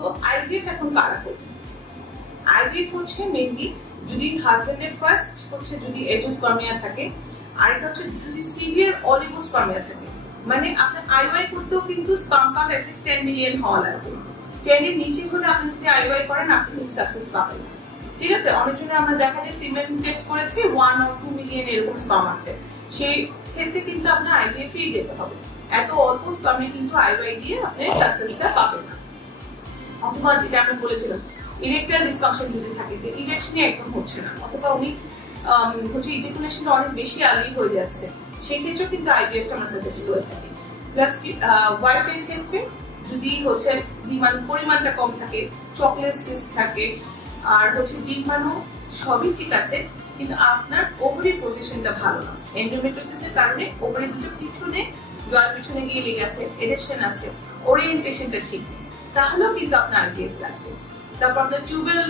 তো আইভিএফ এখন কারা করবে? আইভিএফ হচ্ছে মেইনলি যদি হাজবেন্ডের ফার্স্ট হচ্ছে যদি এজোস্পার্মিয়া থাকে, আরেকটা হচ্ছে যদি সিভিয়ার অলিগোস্পার্মিয়া থাকে, মানে আপনার আইওয়াই করতেও কিন্তু স্পার্ম কাউন্ট অ্যাটলিস্ট 10 মিলিয়ন হওয়া লাগবে। 10 এর নিচে হলে আপনি যদি আইওয়াই করেন আপনি কিন্তু সাকসেস পাবেন না। ঠিক আছে, অনেক জন্য আমরা দেখা যায় সিমেন টেস্ট করেছি 1 or 2 মিলিয়ন এরকম স্পার্ম আছে, সেই ক্ষেত্রে কিন্তু আপনার আইভিএফ এ যেতে হবে। এত অল্প স্পার্মে কিন্তু আইওয়াই দিয়ে আপনি সাকসেসটা পাবেন না। অথবা যেটা আমরা বলেছিলাম ইরেকটাইল ডিসফাংশন যদি থাকে, যে ইরেকশনই একদম হচ্ছে না, অথবা উনি হচ্ছে ইজাকুলেশনটা অনেক বেশি আর্লি হয়ে যাচ্ছে, সেই ক্ষেত্রেও কিন্তু আইভিএফ আমরা সাজেস্ট করে থাকি। প্লাস ওয়াইফের ক্ষেত্রে যদি হচ্ছে ডিমান্ড পরিমাণটা কম থাকে, চকলেট সিস্ট থাকে, আর হচ্ছে ডিমান্ডও সবই ঠিক আছে, কিন্তু আপনার ওভারি পজিশনটা ভালো না, এন্ডোমেট্রিওসিসের কারণে ওভারি দুটো পিছনে জয়ের পিছনে গিয়ে লেগে আছে, এরেকশন আছে, ওরিয়েন্টেশনটা ঠিক নেই, তাহলেও কিন্তু আপনার আইভিএফ লাগবে। তারপর আপনার টিউবেল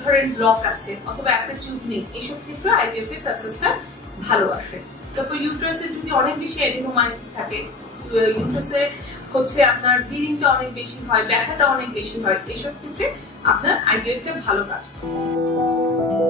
ধরেন ব্লক আছে অথবা একটা টিউব নেই, এইসব ক্ষেত্রে আইভিএফ এর সাকসেসটা ভালো আসে। তারপর ইউট্রাসে যদি অনেক বেশি অ্যাডিনোমাইসিস থাকে, ইউট্রাসে হচ্ছে আপনার ব্লিডিংটা অনেক বেশি হয়, ব্যথাটা অনেক বেশি হয়, এইসব ক্ষেত্রে আপনার আইভিএফটা ভালো কাজ করে।